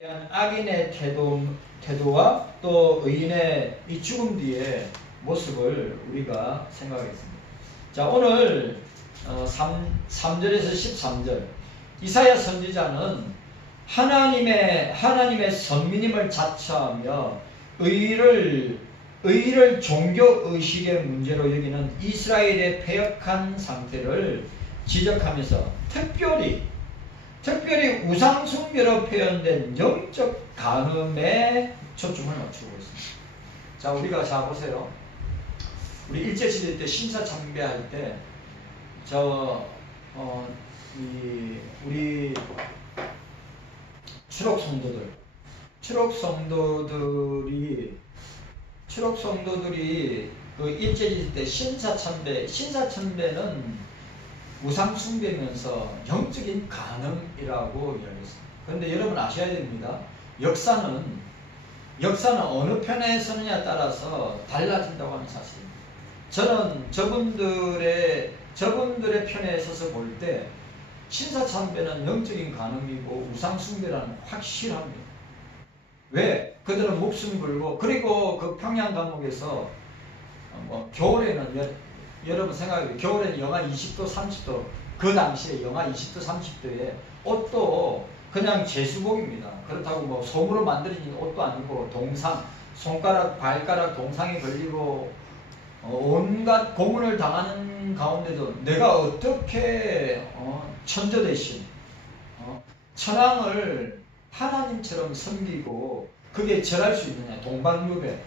악인의 태도와 또 의인의 이 죽음 뒤의 모습을 우리가 생각하겠습니다. 자, 오늘 3절에서 13절 이사야 선지자는 하나님의 선민임을 자처하며 의를 종교의식의 문제로 여기는 이스라엘의 패역한 상태를 지적하면서 특별히 우상숭배로 표현된 영적 간음에 초점을 맞추고 있습니다. 자, 우리가 자 보세요. 우리 일제시대 때 신사참배할 때 우리 추록 성도들이 그 일제시대 때 신사참배는 우상숭배면서 영적인 간음이라고 이야기했습니다. 그런데 여러분 아셔야 됩니다. 역사는 어느 편에 서느냐에 따라서 달라진다고 하는 사실입니다. 저는 저분들의 편에 서서 볼 때 신사참배는 영적인 간음이고 우상숭배라는 확실합니다. 왜? 그들은 목숨 걸고, 그리고 그 평양 감옥에서 겨울에는 여러분 생각해요. 겨울에는 영하 20도, 30도, 그 당시에 영하 20도, 30도에 옷도 그냥 제수복입니다. 그렇다고 뭐 솜으로 만들어진 옷도 아니고 손가락, 발가락 동상에 걸리고 온갖 고문을 당하는 가운데도 내가 어떻게 천저 대신 천황을 하나님처럼 섬기고 그게 절할 수 있느냐. 동방유배,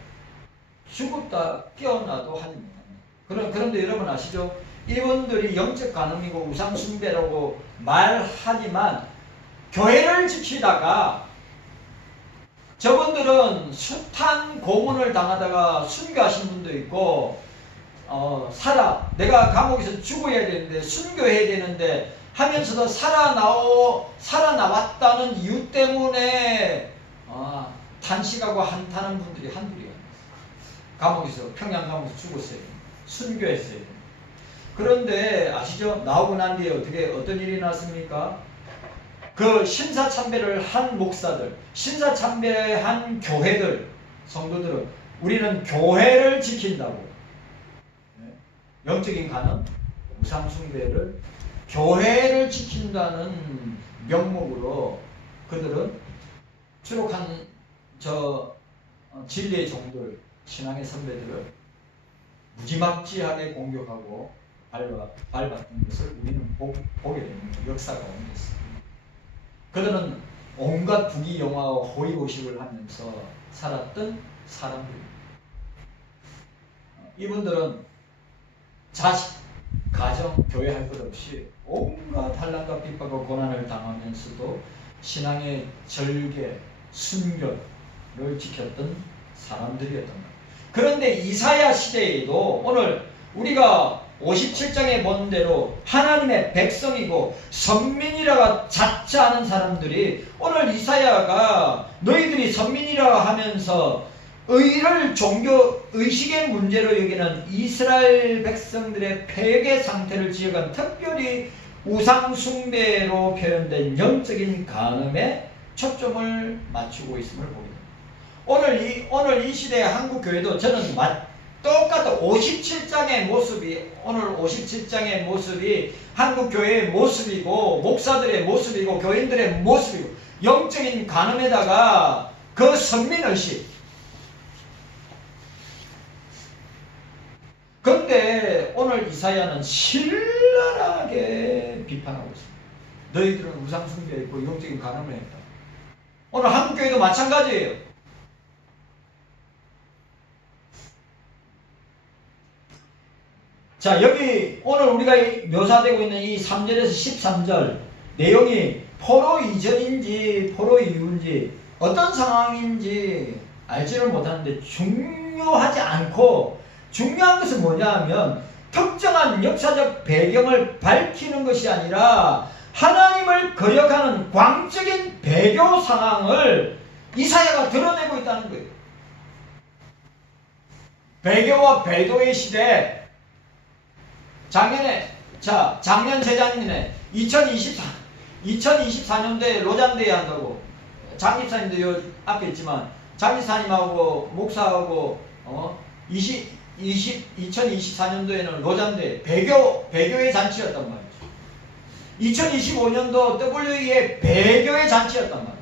죽었다 깨어나도 하나님. 그런데 여러분 아시죠? 이분들이 영적 간음이고 우상숭배라고 말하지만 교회를 지키다가 저분들은 숱한 고문을 당하다가 순교하신 분도 있고 내가 감옥에서 죽어야 되는데 순교해야 되는데 하면서도 살아나왔다는 이유 때문에 탄식하고 한탄한 분들이 한둘이 아니에요. 감옥에서 평양 감옥에서 죽었어요. 순교했어요. 그런데 아시죠? 나오고 난 뒤에 어떤 일이 났습니까? 그 신사참배를 한 목사들, 신사참배한 교회들, 성도들은 우리는 교회를 지킨다고, 영적인 간음, 우상숭배를 교회를 지킨다는 명목으로 그들은 추록한 진리의 종들, 신앙의 선배들을 무지막지하게 공격하고 밟았던 것을 우리는 보게 됩니다. 역사 가운데서. 그들은 온갖 부귀영화와 호의호식을 하면서 살았던 사람들입니다. 이분들은 자식, 가정, 교회 할 것 없이 온갖 환난과 핍박과 고난을 당하면서도 신앙의 절개, 순결을 지켰던 사람들이었던 겁니다. 그런데 이사야 시대에도 오늘 우리가 57장에 본 대로 하나님의 백성이고 선민이라고 자처하는 사람들이 오늘 이사야가 너희들이 선민이라고 하면서 의를 종교의식의 문제로 여기는 이스라엘 백성들의 패역의 상태를 지어간 특별히 우상숭배로 표현된 영적인 간음에 초점을 맞추고 있음을 보게 됩니다. 오늘 이 시대의 한국 교회도 저는 똑같은 57장의 모습이, 오늘 57장의 모습이 한국 교회의 모습이고 목사들의 모습이고 교인들의 모습이고 영적인 간음에다가 그 선민의식. 그런데 오늘 이사야는 신랄하게 비판하고 있습니다. 너희들은 우상숭배했고 영적인 간음을 했다. 오늘 한국 교회도 마찬가지예요. 자, 여기 오늘 우리가 묘사되고 있는 이 3절에서 13절 내용이 포로 이전인지 포로 이후인지 어떤 상황인지 알지를 못하는데 중요하지 않고, 중요한 것은 뭐냐 하면 특정한 역사적 배경을 밝히는 것이 아니라 하나님을 거역하는 광적인 배교 상황을 이사야가 드러내고 있다는 거예요. 배교와 배도의 시대, 작년 재작년에 2024년도에 로잔대회 한다고 장집사님도 요 앞에 있지만 장집사님하고 목사하고 2024년도에는 로잔대 배교의 잔치였단 말이죠. 2025년도 WE의 배교의 잔치였단 말이죠.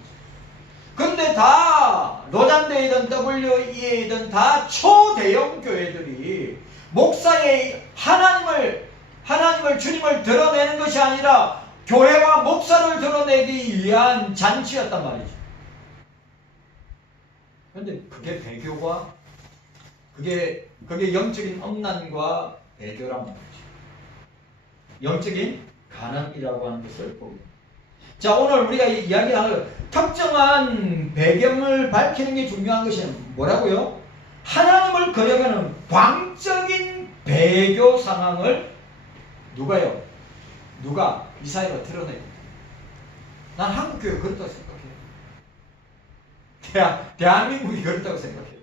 근데 다 로잔대이든 WE이든 다 초대형 교회들이 목사의 하나님을 주님을 드러내는 것이 아니라 교회와 목사를 드러내기 위한 잔치였단 말이죠. 그런데 그게 배교가 그게 영적인 엄난과 배교란 말이죠. 영적인 가난이라고 하는 것을 보고. 자, 오늘 우리가 이야기하는 특정한 배경을 밝히는 게 중요한 것이 뭐라고요? 하나님을 거려가는 광적인 배교 상황을 누가요? 이사야가 드러내요. 난 한국교회가 그렇다고 생각해요. 대한민국이 그렇다고 생각해요.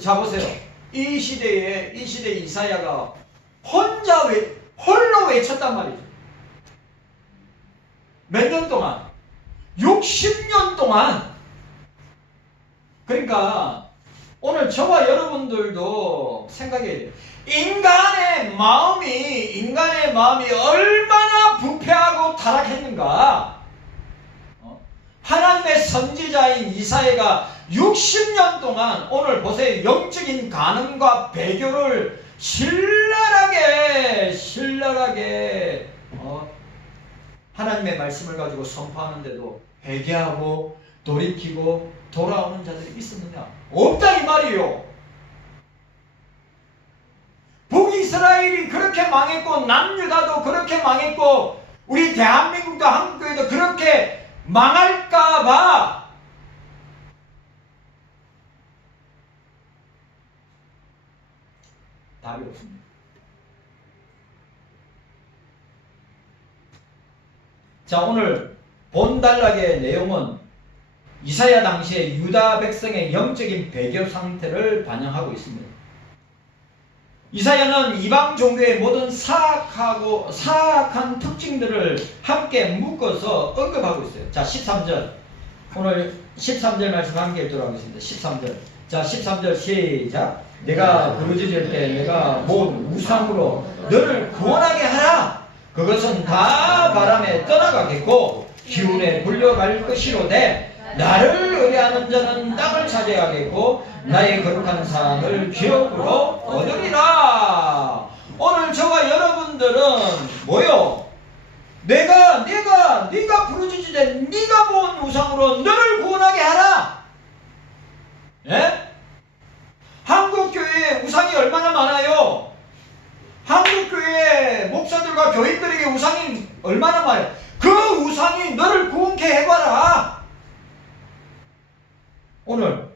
자, 보세요. 이 시대에 이사야가 홀로 외쳤단 말이죠. 몇 년 동안? 60년 동안. 그러니까 오늘 저와 여러분들도 생각해야 돼요. 인간의 마음이 얼마나 부패하고 타락했는가. 하나님의 선지자인 이사야가 60년 동안 오늘 보세요. 영적인 간음과 배교를 신랄하게 하나님의 말씀을 가지고 선포하는데도 회개하고 돌이키고 돌아오는 자들이 있었느냐? 없다 이 말이에요. 북이스라엘이 그렇게 망했고 남유다도 그렇게 망했고 우리 대한민국도 한국교회도 그렇게 망할까봐 답이 없습니다. 자, 오늘 본단락의 내용은 이사야 당시의 유다 백성의 영적인 배교 상태를 반영하고 있습니다. 이사야는 이방 종교의 모든 사악한 특징들을 함께 묶어서 언급하고 있어요. 자, 13절. 오늘 13절 말씀 함께 읽도록 하겠습니다. 13절. 자, 13절 시작. 내가 부르짖을 때 내가 본 우상으로 너를 구원하게 하라. 그것은 다 바람에 떠나가겠고 기운에 불려갈 것이로되 나를 의뢰하는 자는 땅을 차지하겠고 나의 거룩한 산을 기업으로 얻으리라. 오늘 저와 여러분들은 뭐요? 네가 부르짖으되 네가 본 우상으로 너를 구원하게 하라. 예? 한국교회에 우상이 얼마나 많아요? 한국교회 목사들과 교인들에게 우상이 얼마나 많아요? 그 우상이 너를 구원케 해봐라. 오늘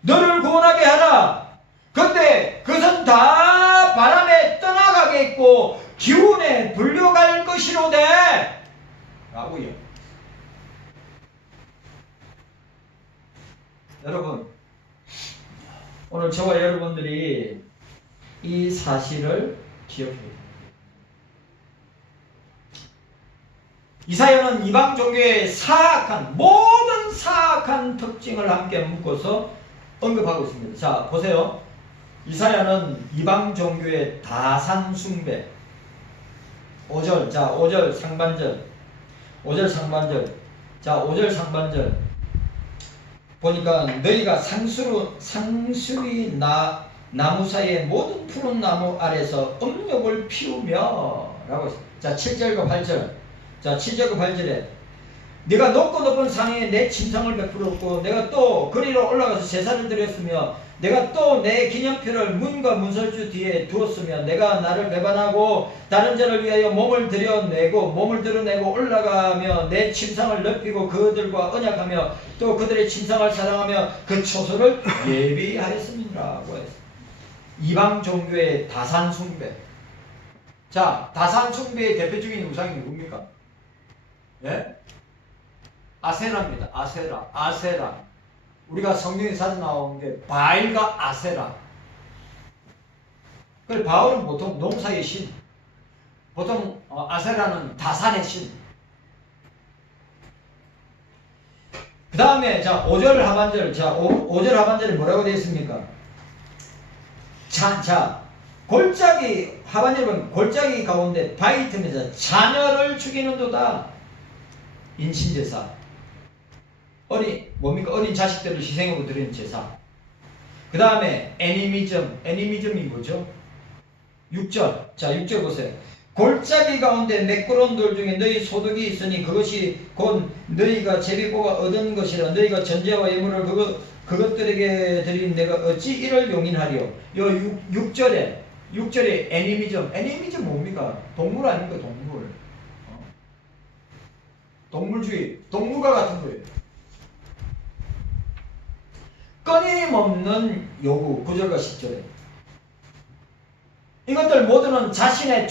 너를 구원하게 하라. 근데 그것은 다 바람에 떠나가겠고 기운에 불려갈 것이로되 라고요. 여러분, 오늘 저와 여러분들이 이 사실을 기억해야 됩니다. 이사야는 이방 종교의 모든 사악한 특징을 함께 묶어서 언급하고 있습니다. 자, 보세요. 이사야는 이방 종교의 다산 숭배. 5절. 자, 5절 상반절. 5절 상반절. 자, 5절 상반절. 보니까 너희가 상수리 나무 사이의 모든 푸른 나무 아래서 음욕을 피우며 라고 했습니다. 자, 7절과 8절. 자, 7절과 8절에 네가 높고 높은 산에 내 침상을 베풀었고 내가 또 거리로 올라가서 제사를 드렸으며 내가 또 내 기념표를 문과 문설주 뒤에 두었으며 내가 나를 배반하고 다른 자를 위하여 몸을 드러내고 올라가며 내 침상을 넓히고 그들과 언약하며 또 그들의 침상을 사랑하며 그 초소를 예비하였음이라고 했습니다. 이방 종교의 다산 숭배. 자, 다산 숭배의 대표적인 우상이 누굽니까? 예? 아세라입니다. 아세라. 우리가 성경에 자주 나온 게 바알과 아세라. 그래서 바알은 보통 농사의 신, 보통 아세라는 다산의 신. 그 다음에 자 5절 하반절 자 5절 하반절에 뭐라고 되어 있습니까? 자 골짜기 하반절에 보면 골짜기 가운데 바위 틈에서 자녀를 죽이는도다. 인신제사 뭡니까? 어린 자식들을 희생으로 드리는 제사. 그 다음에 애니미즘이 뭐죠? 6절 자 6절 보세요. 골짜기 가운데 매끄러운 돌 중에 너희 소득이 있으니 그것이 곧 너희가 제비 뽑아 얻은 것이라. 너희가 전제와 예물을 그것들에게 드린 내가 어찌 이를 용인하리요. 요 6절에 애니미즘 뭡니까? 동물 아닙니까? 동물. 동물주의, 동물과 같은 거예요. 끊임없는 요구, 9절과 10절에. 이것들 모두는 자신의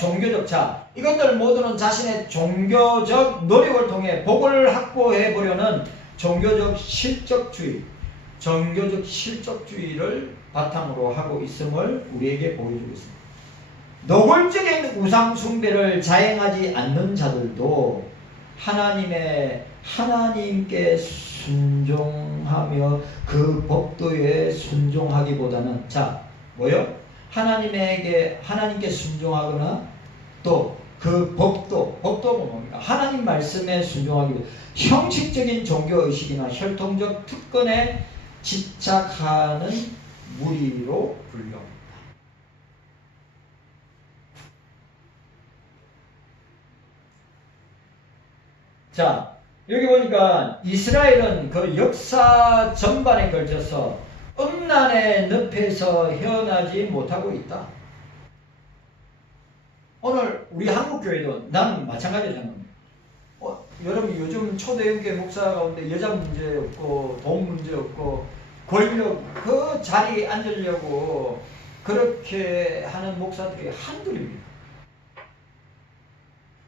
이것들 모두는 자신의 종교적 노력을 통해 복을 확보해 보려는 종교적 실적주의를 바탕으로 하고 있음을 우리에게 보여주고 있습니다. 노골적인 우상 숭배를 자행하지 않는 자들도 하나님께 순종하며 그 법도에 순종하기보다는 하나님께 순종하거나 또 그 법도가 뭡니까? 하나님 말씀에 순종하기보다 형식적인 종교의식이나 혈통적 특권에 집착하는 무리로 불려옵니다. 자, 여기 보니까 이스라엘은 그 역사 전반에 걸쳐서 음란의 늪에서 헤어나지 못하고 있다. 오늘 우리 한국교회도 나는 마찬가지로 생각합니다. 여러분 요즘 초대형계 목사 가운데 여자 문제 없고 돈 문제 없고 권력 그 자리에 앉으려고 그렇게 하는 목사들이 한둘입니다.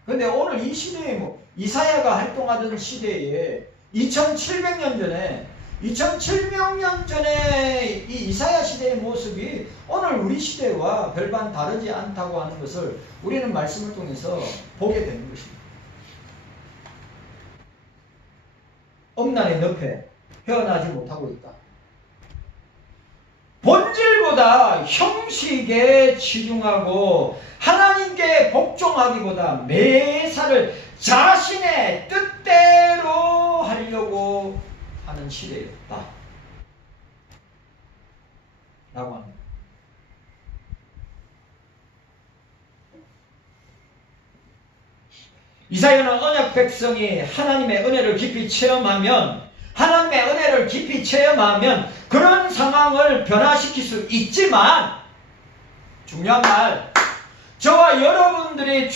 그런데 오늘 이 시대에 이사야가 활동하던 시대에 2700년 전에 이 이사야 시대의 모습이 오늘 우리 시대와 별반 다르지 않다고 하는 것을 우리는 말씀을 통해서 보게 되는 것입니다. 음란의 늪에 헤어나지 못하고 있다. 본질보다 형식에 치중하고 하나님께 복종하기보다 매사를 자신의 뜻대로 하려고 하는 시대였다. 라고 합니다. 이사야는 언약 백성이 하나님의 은혜를 깊이 체험하면 그런 상황을 변화시킬 수 있지만 중요한 말, 저와 여러분들이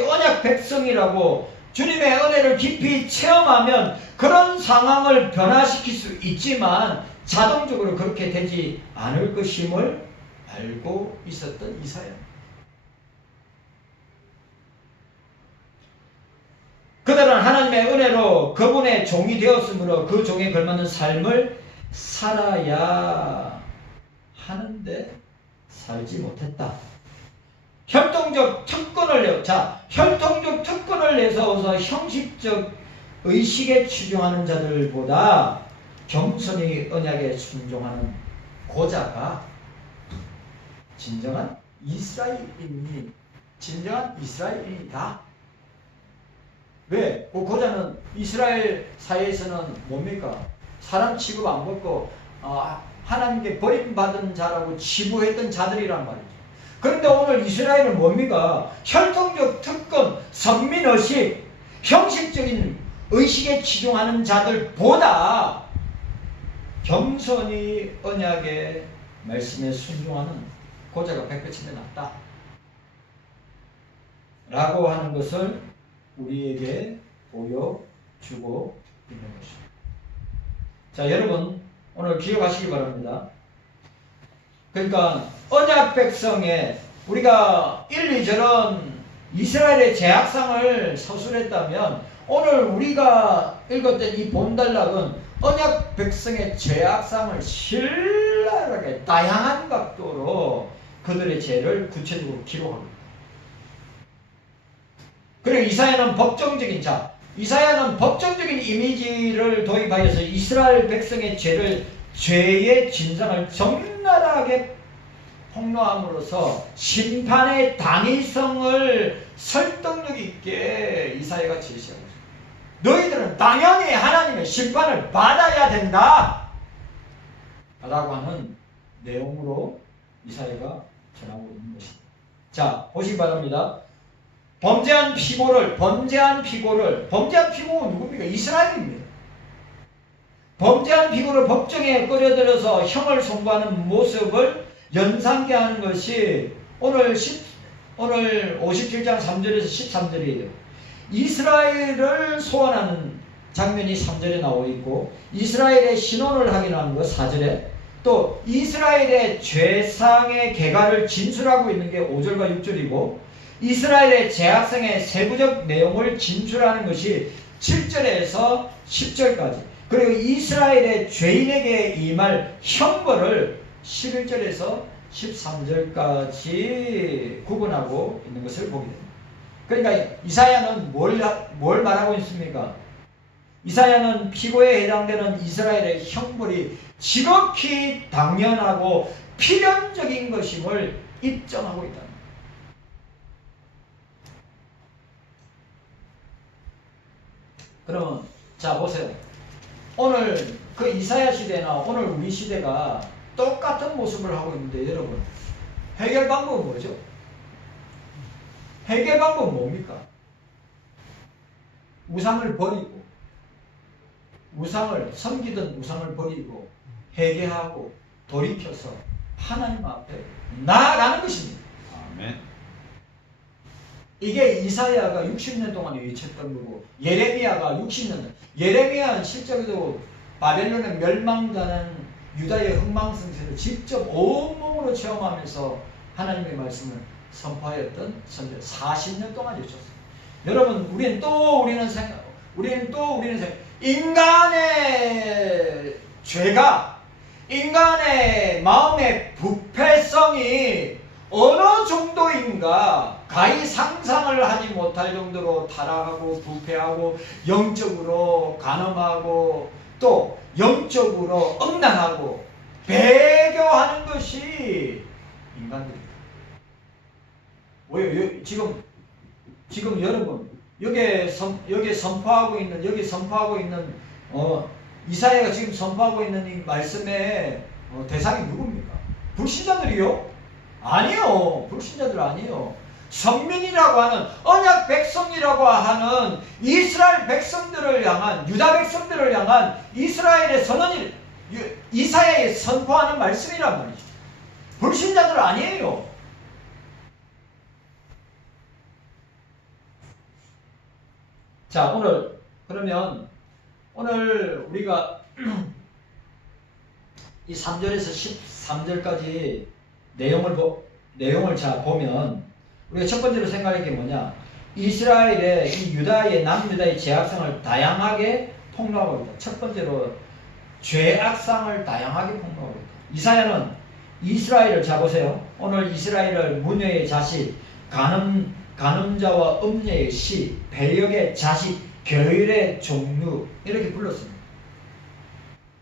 언약 백성이라고 주님의 은혜를 깊이 체험하면 그런 상황을 변화시킬 수 있지만 자동적으로 그렇게 되지 않을 것임을 알고 있었던 이사야입니다. 그들은 하나님의 은혜로 그분의 종이 되었으므로 그 종에 걸맞는 삶을 살아야 하는데 살지 못했다. 혈통적 특권을 내세워서 형식적 의식에 치중하는 자들보다 겸손히 언약에 순종하는 고자가 진정한 이스라엘인이다. 왜? 그 고자는 이스라엘 사회에서는 뭡니까? 사람 취급 안 받고 하나님께 버림받은 자라고 치부했던 자들이란 말이죠. 그런데 오늘 이스라엘은 뭡니까? 혈통적 특권, 선민의식, 형식적인 의식에 치중하는 자들보다 겸손히 언약의 말씀에 순종하는 고자가 100배쯤 낫다. 라고 하는 것을 우리에게 보여주고 있는 것입니다. 자, 여러분 오늘 기억하시기 바랍니다. 그러니까 언약 백성에 우리가 1, 2절은 이스라엘의 제약상을 서술했다면 오늘 우리가 읽었던 이 본달락은 언약 백성의 죄악상을 신랄하게 다양한 각도로 그들의 죄를 구체적으로 기록합니다. 그리고 이사야는 법정적인 자, 이사야는 법정적인 이미지를 도입하여서 이스라엘 백성의 죄의 진상을 적나라하게 폭로함으로써 심판의 당위성을 설득력 있게 이사야가 제시하고 있습니다. 너희들은 당연히 하나님의 심판을 받아야 된다 라고 하는 내용으로 이사야가 전하고 있는 것입니다. 자, 보시기 바랍니다. 범죄한 피고가 누굽니까? 이스라엘입니다. 범죄한 피고를 법정에 끌어들여서 형을 선고하는 모습을 연상케 하는 것이 오늘 57장 3절에서 13절이에요. 이스라엘을 소환하는 장면이 3절에 나오고 있고, 이스라엘의 신원을 확인하는 것 4절에, 또 이스라엘의 죄상의 계가를 진술하고 있는 게 5절과 6절이고, 이스라엘의 죄악성의 세부적 내용을 진술하는 것이 7절에서 10절까지, 그리고 이스라엘의 죄인에게 임할 형벌을 11절에서 13절까지 구분하고 있는 것을 보게 됩니다. 그러니까 이사야는 뭘 말하고 있습니까? 이사야는 피고에 해당되는 이스라엘의 형벌이 지극히 당연하고 필연적인 것임을 입증하고 있다. 그러면 자 보세요. 오늘 그 이사야 시대나 오늘 우리 시대가 똑같은 모습을 하고 있는데, 여러분 해결 방법은 뭐죠? 해결 방법은 뭡니까? 우상을 버리고, 섬기던 우상을 버리고 회개하고 돌이켜서 하나님 앞에 나아가는 것입니다. 아멘. 이게 이사야가 60년 동안 외쳤던 거고, 예레미야가 60년, 예레미야는 실제로 바벨론의 멸망당한 유다의 흥망성쇠를 직접 온몸으로 체험하면서 하나님의 말씀을 선포하였던 선지 40년 동안 외쳤어요. 여러분, 우리는 또 생각, 인간의 죄가, 인간의 마음의 부패성이 어느 정도인가 가히 상상을 하지 못할 정도로 타락하고 부패하고 영적으로 간음하고 또 영적으로 음란하고 배교하는 것이 인간들입니다. 왜요? 지금 여러분 여기에 선포하고 있는 이사야가 지금 선포하고 있는 이 말씀의 대상이 누굽니까? 불신자들이요? 아니요. 불신자들 아니에요. 선민이라고 하는, 언약 백성이라고 하는 이스라엘 백성들을 향한, 유다 백성들을 향한 이스라엘의 선언이 이사야에 선포하는 말씀이란 말이죠. 불신자들 아니에요. 자, 그러면 오늘 우리가 이 3절에서 13절까지 내용을 자 보면, 우리가 첫 번째로 생각할 게 뭐냐? 이스라엘의 이 남유다의 죄악상을 다양하게 폭로하고 있다. 첫 번째로 죄악상을 다양하게 폭로하고 있다. 이사야는 이스라엘을 자 보세요. 오늘 이스라엘을 문외의 자식, 간음자와 음녀의 시, 배역의 자식, 교율의 종류 이렇게 불렀습니다.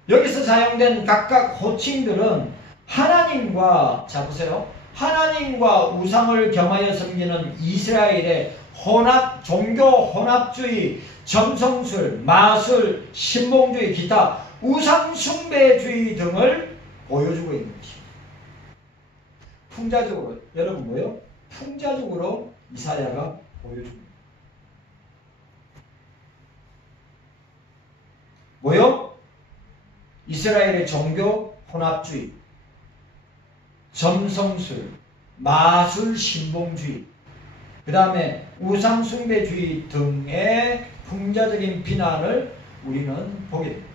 여기서 사용된 각각 호칭들은 하나님과, 자 보세요. 하나님과 우상을 겸하여 섬기는 이스라엘의 종교 혼합주의, 점성술, 마술, 신봉주의, 기타 우상숭배주의 등을 보여주고 있는 것입니다. 풍자적으로, 여러분 뭐요? 풍자적으로 이사야가 보여줍니다. 뭐요? 이스라엘의 종교 혼합주의, 점성술, 마술, 신봉주의, 그 다음에 우상숭배주의 등의 풍자적인 비난을 우리는 보게 됩니다.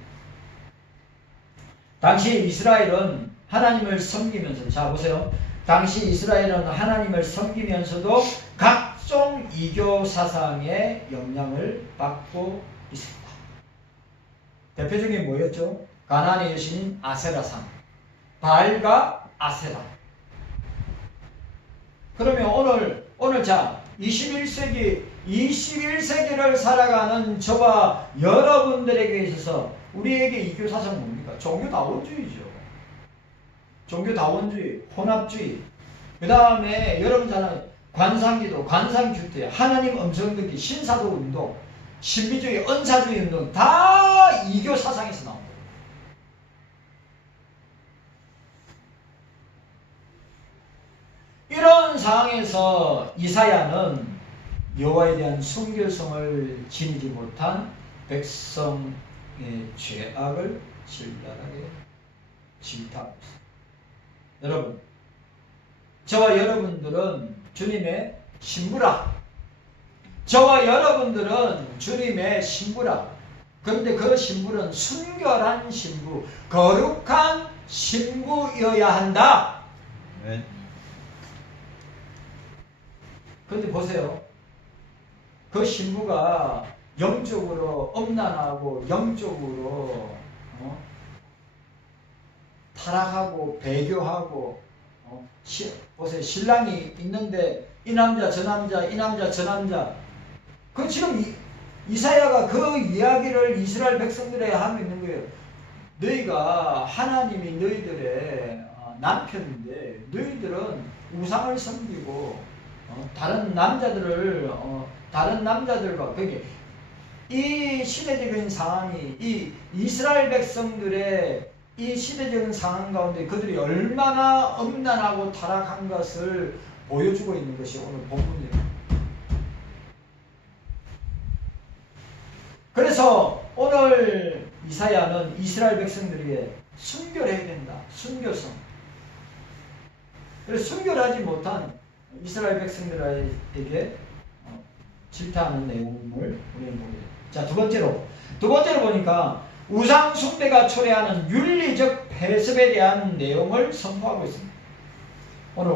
당시 이스라엘은 하나님을 섬기면서, 자 보세요. 당시 이스라엘은 하나님을 섬기면서도 각종 이교 사상의 영향을 받고 있습니다. 대표적인 뭐였죠? 가나안의 여신인 아세라상, 바알과 아세라. 그러면 오늘 자 21세기를 살아가는 저와 여러분들에게 있어서 우리에게 이교사상은 뭡니까? 종교다원주의죠. 종교다원주의, 혼합주의. 그 다음에 여러분 잘 아는 관상기도, 관상규태, 하나님 음성 듣기, 신사도 운동, 신비주의, 은사주의 운동 다 이교 사상에서 나온 거예요. 이런 상황에서 이사야는 여호와에 대한 순결성을 지니지 못한 백성의 죄악을 진랄하게 질타하고 있습니다. 여러분, 저와 여러분들은 주님의 신부라. 저와 여러분들은 주님의 신부라. 그런데 그 신부는 순결한 신부, 거룩한 신부여야 한다. 네. 그런데 보세요. 그 신부가 영적으로 엄난하고 영적으로 타락하고 배교하고 보세요. 신랑이 있는데 이 남자 저 남자 이 남자 저 남자 그 지금 이사야가 그 이야기를 이스라엘 백성들에게 하고 있는 거예요. 너희가 하나님이 너희들의 남편인데 너희들은 우상을 섬기고 다른 남자들과 그게 이 시대적인 상황이 이 이스라엘 백성들의 이 시대적인 상황 가운데 그들이 얼마나 음란하고 타락한 것을 보여주고 있는 것이 오늘 본문입니다. 그래서 오늘 이사야는 이스라엘 백성들에게 순결해야 된다. 순결성. 그래서 순결하지 못한 이스라엘 백성들에게 질타하는 내용을 우리는 보게 됩니다. 자, 두 번째로 보니까 우상 숭배가 초래하는 윤리적 폐습에 대한 내용을 선포하고 있습니다. 오늘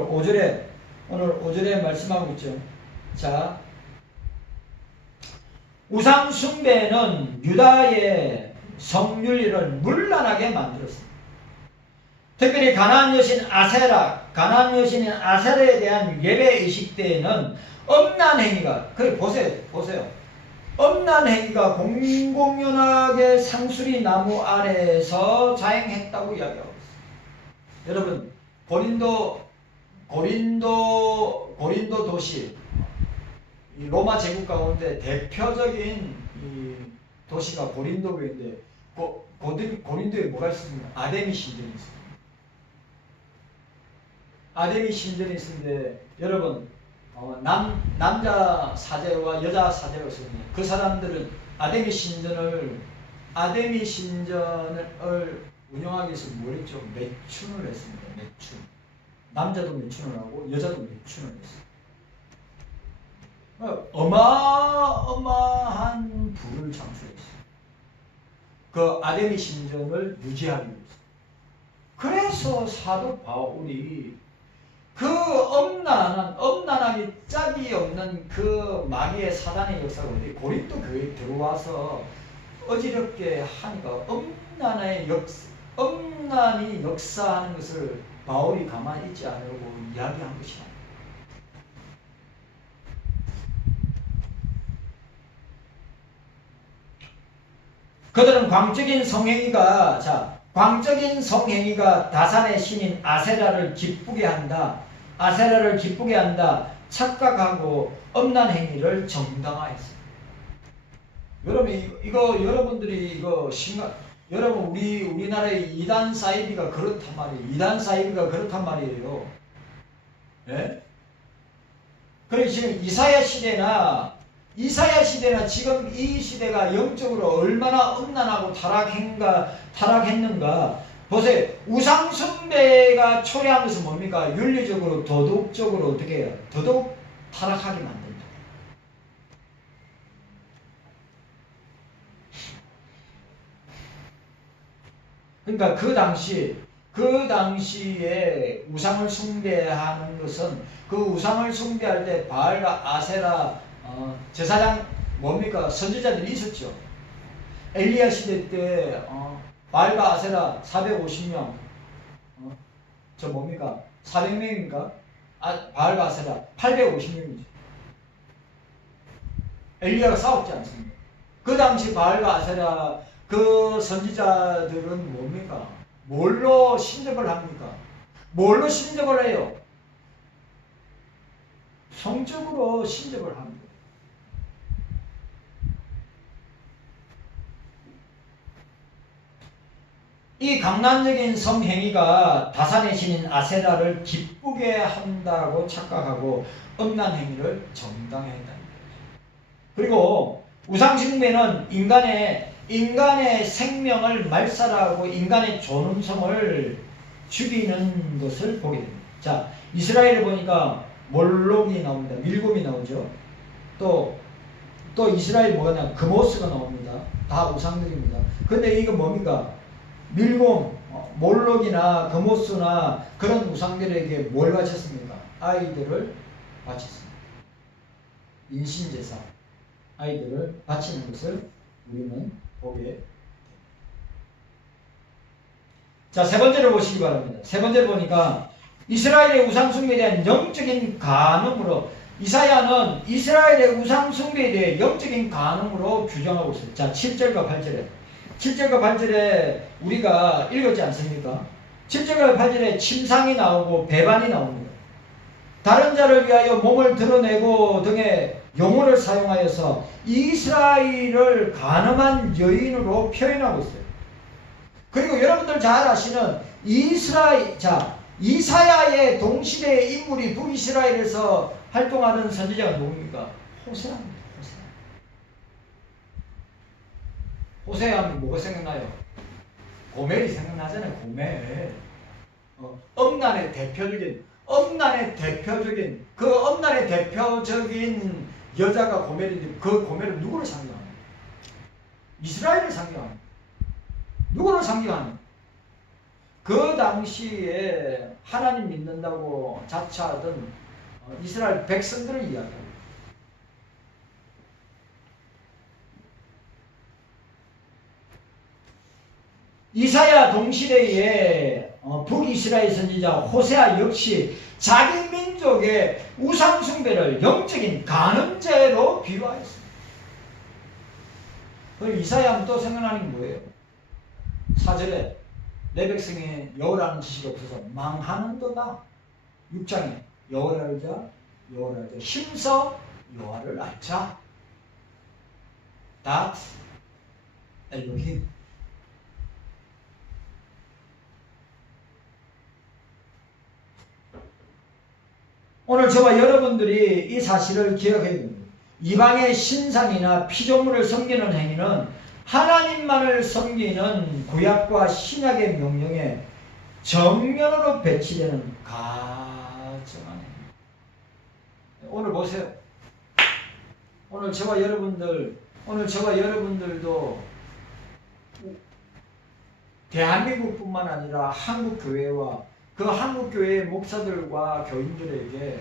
5절에 말씀하고 있죠. 자, 우상 숭배는 유다의 성윤리를 문란하게 만들었습니다. 특별히 가나안 여신인 아세라에 대한 예배 의식 때에는 음란 행위가, 보세요. 음란 행위가 공공연하게 상수리 나무 아래에서 자행했다고 이야기하고 있습니다. 여러분, 고린도 도시, 이 로마 제국 가운데 대표적인 이 도시가 고린도교인데, 고린도에 뭐가 있습니까? 아데미 신전이 있습니다. 아데미 신전이 있는데, 여러분, 남자 사제와 여자 사제가 있습니다. 그 사람들은 아데미 신전을 운영하기 위해서 뭘 했죠? 매춘을 했습니다. 매춘. 남자도 매춘을 하고 여자도 매춘을 했어요. 어마어마한 부를 창출했어요. 그 아데미 신전을 유지하기 위해서. 그래서 사도 바울이 그 엄난하기 짝이 없는 그 마귀의 사단의 역사가 우리 고린도 교회에 들어와서 어지럽게 하니까 엄난이 역사하는 것을 바울이 가만히 있지 않으려고 이야기한 것이다. 그들은 광적인 성행위가 다산의 신인 아세라를 기쁘게 한다. 착각하고 음란 행위를 정당화했습니다. 여러분 이거 여러분들이 이거 여러분 우리나라의 이단 사이비가 그렇단 말이에요. 예? 그리고 지금 이사야 시대나 지금 이 시대가 영적으로 얼마나 음란하고 타락했는가. 보세요. 우상 숭배가 초래한 것은 뭡니까? 윤리적으로, 도덕적으로 어떻게 해요? 더더욱 타락하게 만든다. 그러니까 그 당시에 우상을 숭배하는 것은 그 우상을 숭배할 때 바알과 아세라 제사장 뭡니까? 선지자들이 있었죠. 엘리야 시대 때 바알과 아세라 450명 저 뭡니까? 400명입니까? 바알과 아세라 850명이죠. 엘리야가 싸웠지 않습니까? 그 당시 바알과 아세라 그 선지자들은 뭡니까? 뭘로 신접을 합니까? 뭘로 신접을 해요? 성적으로 신접을 합니다. 이 강난적인 성행위가 다산의 신인 아세라를 기쁘게 한다고 착각하고 음란 행위를 정당화했다는 거죠. 그리고 우상숭배는 인간의 생명을 말살하고 인간의 존엄성을 죽이는 것을 보게 됩니다. 자, 이스라엘을 보니까 몰록이 나옵니다. 밀곰이 나오죠. 또 이스라엘 뭐가 냐 그모스가 나옵니다. 다 우상들입니다. 근데 이거 뭡니까? 밀곰, 몰록이나 그모스나 그런 우상들에게 뭘 바쳤습니까? 아이들을 바쳤습니다. 인신제사, 아이들을 바치는 것을 우리는 보게 됩니다. 자, 세 번째로 보시기 바랍니다. 세 번째로 보니까 이스라엘의 우상숭배에 대한 영적인 간음으로 이사야는 이스라엘의 우상숭배에 대해 영적인 간음으로 규정하고 있어요. 자, 7절과 8절에 7절과 8절에 우리가 읽었지 않습니까? 7절과 8절에 침상이 나오고 배반이 나옵니다. 다른 자를 위하여 몸을 드러내고 등의 용어를 사용하여서 이스라엘을 간음한 여인으로 표현하고 있어요. 그리고 여러분들 잘 아시는 이사야의 동시대의 인물이 북이스라엘에서 활동하는 선지자가 누굽니까? 호세아입니다. 호세아 하면 뭐가 생각나요? 고멜이 생각나잖아요. 고멜. 엄난의 대표적인 여자가 고멜인데 그 고멜은 누구를 상징합니까? 이스라엘을 상징합니다. 누구를 상징합니까? 그 당시에 하나님 믿는다고 자처하던 이스라엘 백성들을 이야기합니다. 이사야 동시대의 북이스라엘 선지자 호세아 역시 자기 민족의 우상숭배를 영적인 간음죄로 비유하였습니다. 그럼 이사야 하면 또 생각나는 게 뭐예요? 4절에 내 백성이 여호라는 지식이 없어서 망하는도다. 6장에 여호와를 알자 힘써 여호와를 알자. 닷 엘로힘. 오늘 저와 여러분들이 이 사실을 기억해야 됩니다. 이방의 신상이나 피조물을 섬기는 행위는 하나님만을 섬기는 구약과 신약의 명령에 정면으로 배치되는 가증한 행위. 오늘 보세요. 오늘 저와 여러분들도 대한민국뿐만 아니라 한국교회와 그 한국교회의 목사들과 교인들에게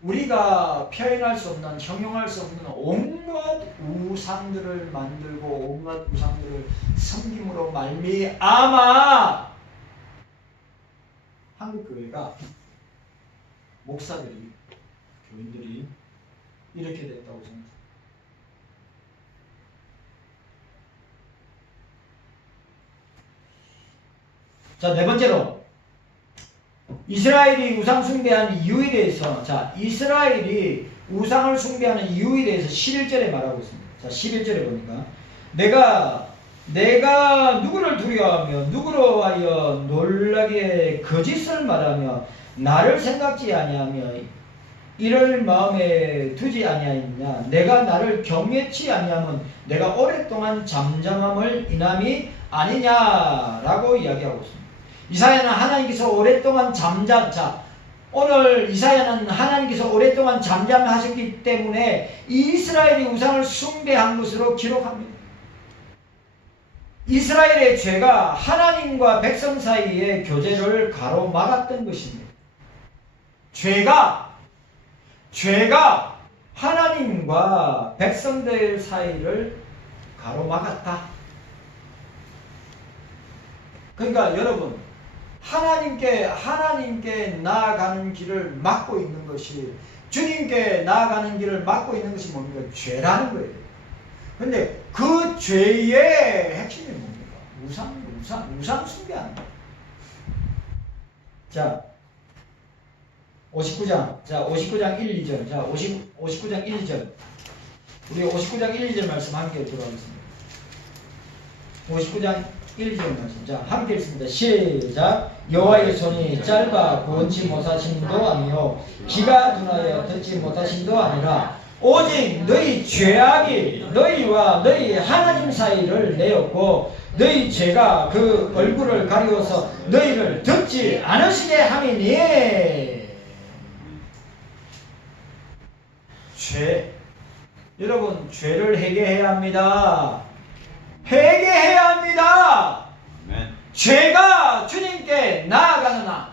우리가 표현할 수 없는, 형용할 수 없는 온갖 우상들을 만들고 온갖 우상들을 섬김으로 말미암아 한국교회가 목사들이, 교인들이 이렇게 됐다고 생각합니다. 자, 네 번째로 이스라엘이 우상 숭배하는 이유에 대해서, 이스라엘이 우상을 숭배하는 이유에 대해서 11절에 말하고 있습니다. 자, 11절에 보니까 내가 누구를 두려워하며 누구로 하여 놀라게 거짓을 말하며 나를 생각지 아니하며 이를 마음에 두지 아니하였냐. 내가 나를 경외치 아니하면 내가 오랫동안 잠잠함을 인함이 아니냐라고 이야기하고 있습니다. 이사야는 하나님께서 오랫동안 오늘 이사야는 하나님께서 오랫동안 잠잠하셨기 때문에 이스라엘이 우상을 숭배한 것으로 기록합니다. 이스라엘의 죄가 하나님과 백성 사이의 교제를 가로막았던 것입니다. 죄가 하나님과 백성들 사이를 가로막았다. 그러니까 여러분, 하나님께 나아가는 길을 막고 있는 것이 주님께 나아가는 길을 막고 있는 것이 뭡니까? 죄라는 거예요. 근데 그 죄의 핵심이 뭡니까? 우상 숭배하는 거예요. 자, 59장. 자, 59장 1, 2절. 자, 59장 1, 2절. 우리 59장 1, 2절 말씀 함께 들어가겠습니다. 59장 1, 2절 말씀. 자, 함께 읽습니다. 시작. 여호와의 손이 짧아 구원치 못하심도 아니요 귀가 둔하여 듣지 못하심도 아니라 오직 너희 죄악이 너희와 너희 하나님 사이를 내었고 너희 죄가 그 얼굴을 가리워서 너희를 듣지 않으시게 함이니. 죄. 여러분, 죄를 회개해야 합니다. 회개해야 합니다. 아멘. 죄가 주님께 나아가느나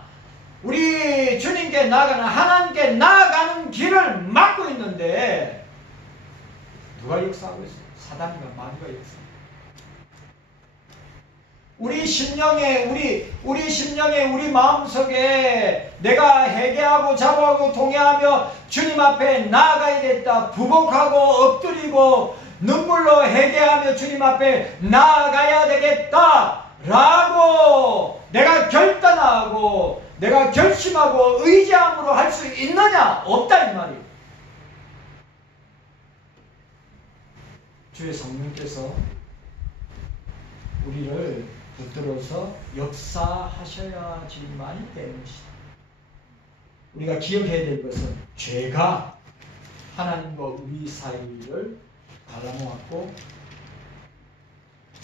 우리 주님께 나아가는 하나님께 나아가는 길을 막고 있는데 누가 역사하고 있어요? 사단과 마귀가 역사하고. 우리 심령에 우리 마음속에 내가 회개하고 자복하고 동의하며 주님 앞에 나아가야겠다. 부복하고 엎드리고 눈물로 회개하며 주님 앞에 나아가야 되겠다 라고 내가 결단하고 내가 결심하고 의지함으로 할 수 있느냐? 없다 이 말이에요. 주의 성령께서 우리를 붙들어서 역사하셔야지만이 되는 것이다. 우리가 기억해야 될 것은 죄가 하나님과 우리 사이를 갈라놓았고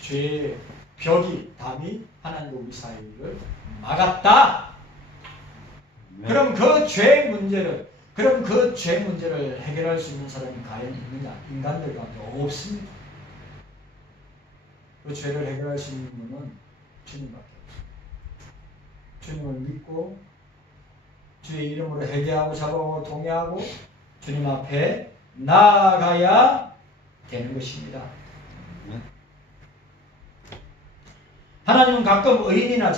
죄의 담이 하나님과 우리 사이를 막았다. 네. 그럼 그 죄 문제를 해결할 수 있는 사람이 과연 있느냐? 인간들 가운데 없습니다. 그 죄를 해결할 수 있는 분은 주님밖에 없습니다. 주님을 믿고 주의 이름으로 회개하고 자복하고 동의하고 주님 앞에 나아가야 되는 것입니다. 하나님은 가끔 의인이나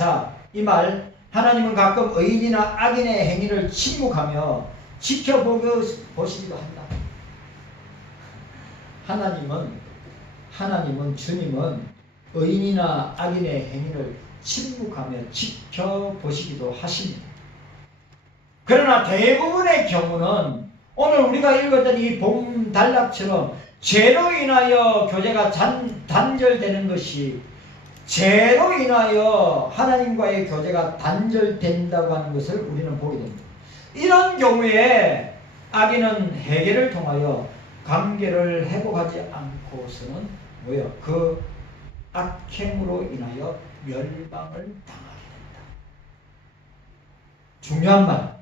하나님은 가끔 의인이나 악인의 행위를 침묵하며 지켜보시기도 한다. 주님은 의인이나 악인의 행위를 침묵하며 지켜보시기도 하십니다. 그러나 대부분의 경우는 오늘 우리가 읽었던 이 봄 단락처럼 죄로 인하여 교제가 단절되는 것이 죄로 인하여 하나님과의 교제가 단절된다고 하는 것을 우리는 보게 됩니다. 이런 경우에 악인은 회개를 통하여 관계를 회복하지 않고서는 그 악행으로 인하여 멸망을 당하게 된다. 중요한 말.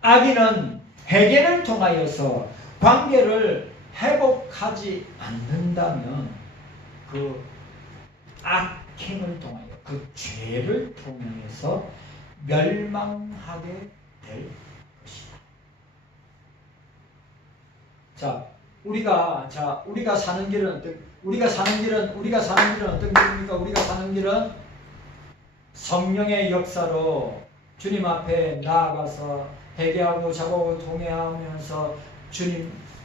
악인은 회개를 통하여서 관계를 회복하지 않는다면 그 악행을 통하여 그 죄를 통해서 멸망하게 될 것이다. 우리가 사는 길은 어떤 길입니까? 우리가 사는 길은 성령의 역사로 주님 앞에 나아가서 회개하고 자복하고 동의하면서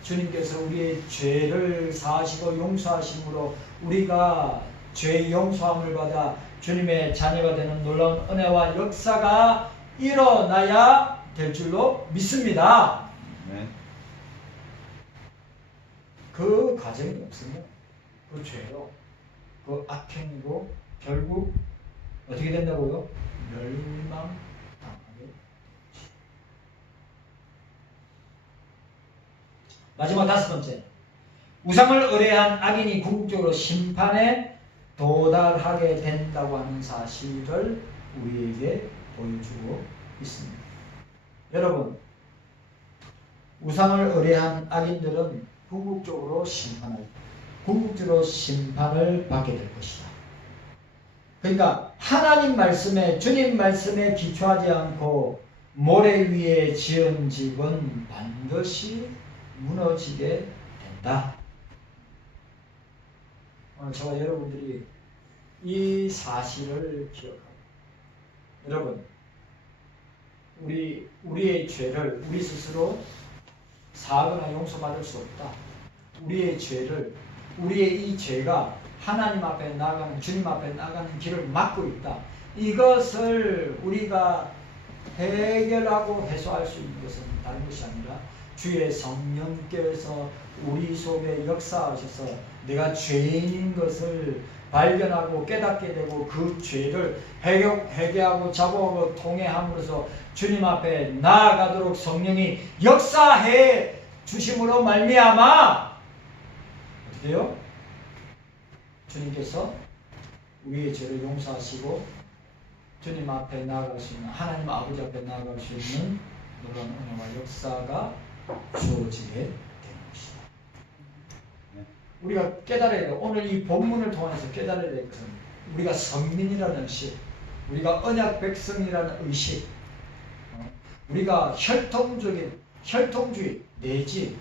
주님께서 우리의 죄를 사하시고 용서하심으로 우리가 죄의 용서함을 받아 주님의 자녀가 되는 놀라운 은혜와 역사가 일어나야 될 줄로 믿습니다. 네. 그 과정이 없으면 그 죄로 그 악행으로 결국 어떻게 된다고요? 멸망당하게. 마지막 5번째, 우상을 의뢰한 악인이 궁극적으로 심판에 도달하게 된다고 하는 사실을 우리에게 보여주고 있습니다. 여러분, 우상을 의뢰한 악인들은 궁극적으로 심판을 받게 될 것이다. 그러니까 하나님 말씀에, 주님 말씀에 기초하지 않고 모래 위에 지은 집은 반드시 무너지게 된다. 오늘 저와 여러분들이 이 사실을 기억하고, 여러분, 우리의 죄를 우리 스스로 사하거나 용서받을 수 없다. 우리의 죄를, 우리의 이 죄가 하나님 앞에 나아가는, 주님 앞에 나아가는 길을 막고 있다. 이것을 우리가 해결하고 해소할 수 있는 것은 다른 것이 아니라 주의 성령께서 우리 속에 역사하셔서 내가 죄인인 것을 발견하고 깨닫게 되고 그 죄를 회개하고 자복하고 통회함으로써 주님 앞에 나아가도록 성령이 역사해 주심으로 말미암아 어떻게 해요? 주님께서 우리의 죄를 용서하시고 주님 앞에 나아갈 수 있는, 하나님 아버지 앞에 나아갈 수 있는 놀라운 은혜와 역사가 주어지게 되는 것이다. 우리가 깨달아야 돼. 오늘 이 본문을 통해서 깨달아야 될 것은 우리가 선민이라는 의식, 우리가 언약 백성이라는 의식, 우리가 혈통주의 내지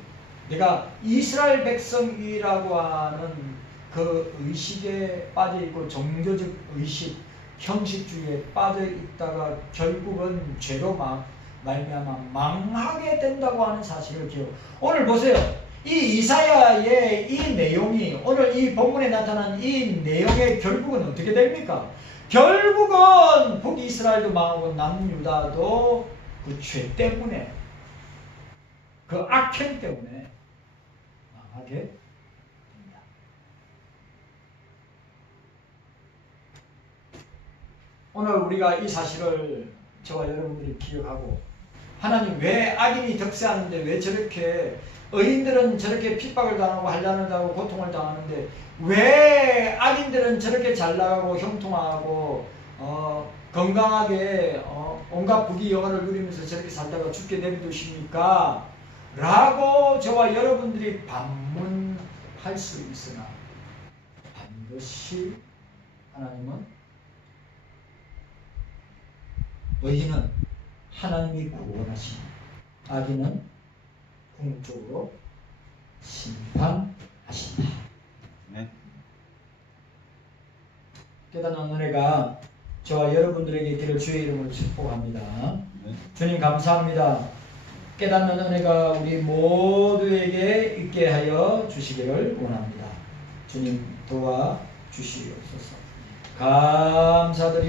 내가 이스라엘 백성이라고 하는 그 의식에 빠져 있고 종교적 의식, 형식주의에 빠져 있다가 결국은 죄로 말미암아 망하게 된다고 하는 사실을 기억. 오늘 보세요. 이 이사야의 이 내용이, 오늘 이 본문에 나타난 이 내용의 결국은 어떻게 됩니까? 결국은 북이스라엘도 망하고 남유다도 그 죄 때문에, 그 악행 때문에 망하게 됩니다. 오늘 우리가 이 사실을 저와 여러분들이 기억하고, 하나님 왜 악인이 득세하는데 왜 저렇게 의인들은 저렇게 핍박을 당하고 환난을 당하고 고통을 당하는데 왜 악인들은 저렇게 잘 나가고 형통하고 건강하게 온갖 부귀 영화를 누리면서 저렇게 살다가 죽게 내버두십니까? 라고 저와 여러분들이 반문할 수 있으나 반드시 하나님은 의인은 하나님이 구원하시고 악인은 궁극적으로 심판하신다. 네. 깨닫는 은혜가 저와 여러분들에게 있기를 주의 이름으로 축복합니다. 네. 주님 감사합니다. 깨닫는 은혜가 우리 모두에게 있게 하여 주시기를 원합니다. 주님 도와 주시옵소서. 감사드립니다.